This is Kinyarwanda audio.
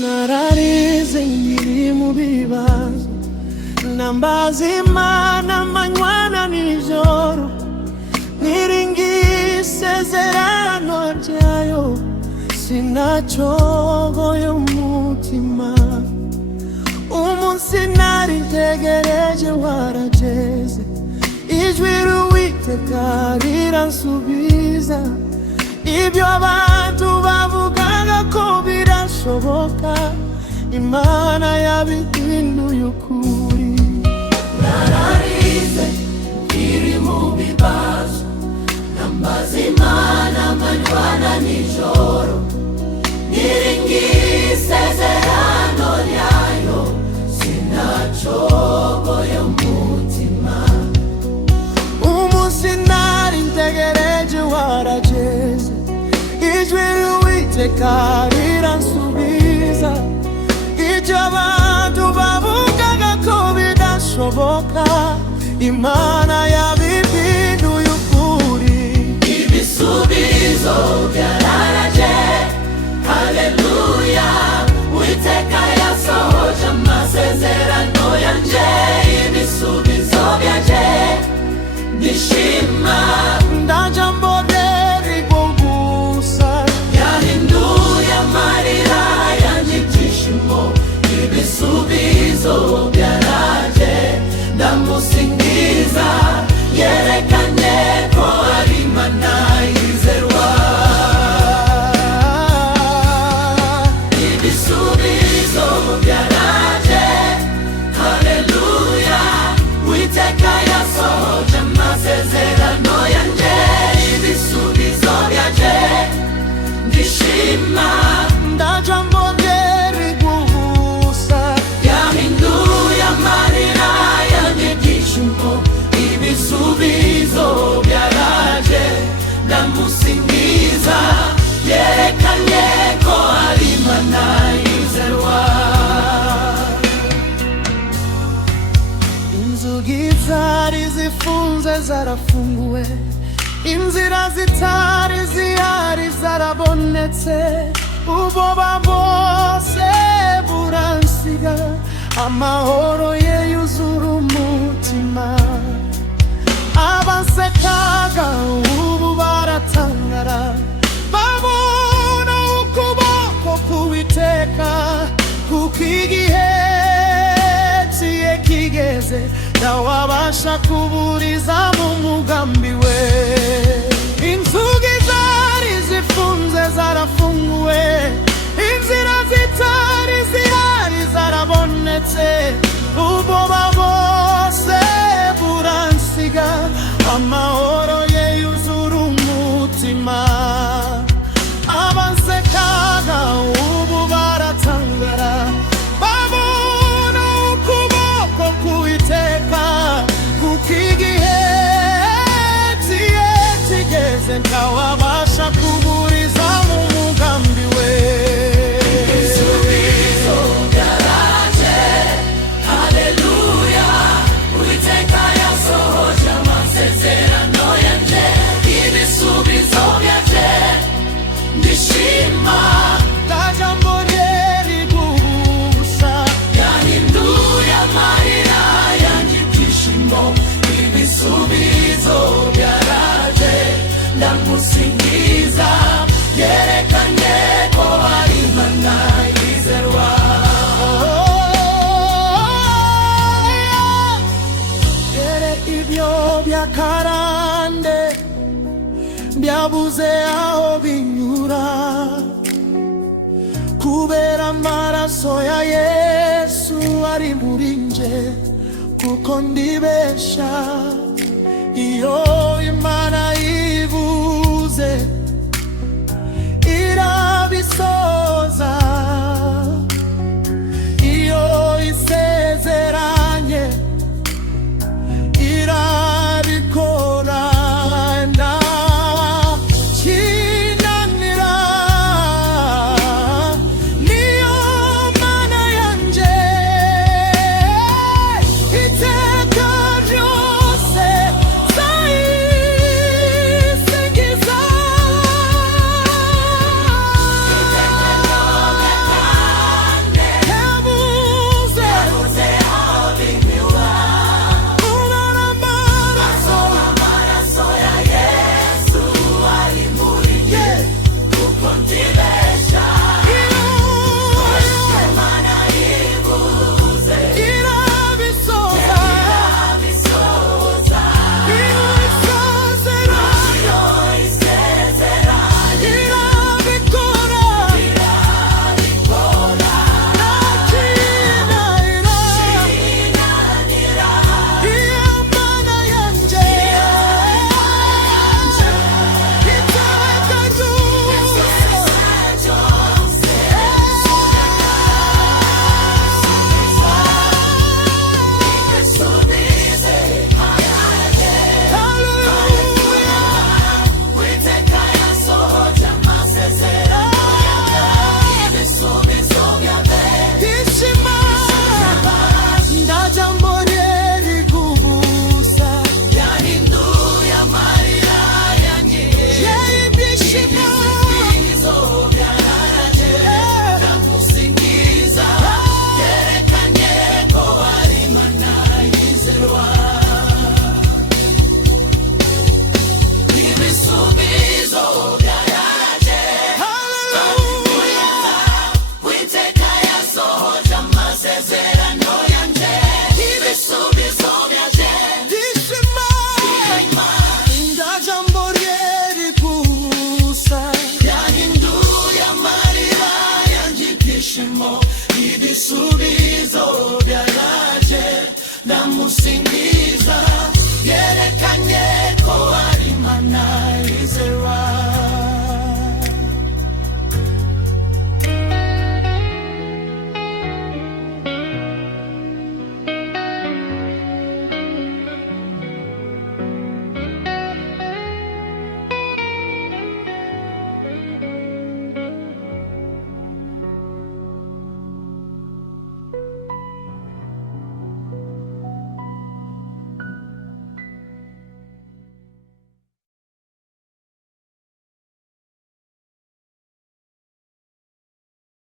nararize nkiri mu bibazo, nambaza Imana amanywa na nijoro, niringiye isezerano ryayo, sinacogoye umutima. Umunsi naritegereje warageze, ijwi ry'Uwiteka riransubiza ibyo abantu bavugaga ko birashoboka, Imana yabihinduye ukuri. Nararize nkiri mu bibazo, nambaza Imana amanywa na nijoro, niringiye isezerano ryayo, sinacogoye umutima. Umunsi naritegereje warageze, ijwi ry'Uwiteka riransubiza ibyo abantu bavugaga ko bidashoboka, Imana yabihinduye ukuri. Ibisubizo byaraje, haleluya, Uwiteka yasohoje amasezerano yanje. Ibisubizo byaje, ndishima, nta jambo ryarigwo gusa, yahinduye amarira yanjye ibyishimo. Ibisubizo byaraje, ndamusingiza, yerekanye ko ari Imana yizerwa. Ibisubizo byaraje, haleluya, Uwiteka yasohoje amasezerano yanje. Ibisubizo byaje, ndishima, nta jambo ryarigwo gusa, yahinduye amarira yanjye ibyishimo. Ibisubizo byaraje, ndamusingiza, yerekanye ko ari Imana yizerwa. inzugi zari zifunze zarafunguwe, inzira zitari zihari zarabonetse, ubwoba bwose buransiga, amahoro ye yuzura umutima. Abasekaga ubu baratangara, babona ukuboko k'Uwiteka, kuko igihe kiye kigeze, ntawabasha kuburiza mu mugambi we. Inzugi zari zifunze zarafunguwe, inzira zitari zihari zarabonetse, ubwoba bwose buransiga, amahoro ye yuzura umutima. Abasekaga ubu baratangara, babona ukuboko k'Uwiteka, kuko igihe kiye kigeze, ntawabasha kuburiza mu mugambi we. Ibisubizo byaraje, haleluya, Uwiteka yasohoje amasezerano yanje. Ibisubizo byaje, ndishima, nta jambo ryarigwo gusa, yahinduye amarira yanjye ibyishimo. Ibisubizo byaraje, ndamusingiza, yerekanye ko ari Imana yizerwa. Yere ibyo byakarande byabuze aho binyura, kubera amaraso ya Yesu ari muri nje, kuko ndibesha iyo Imana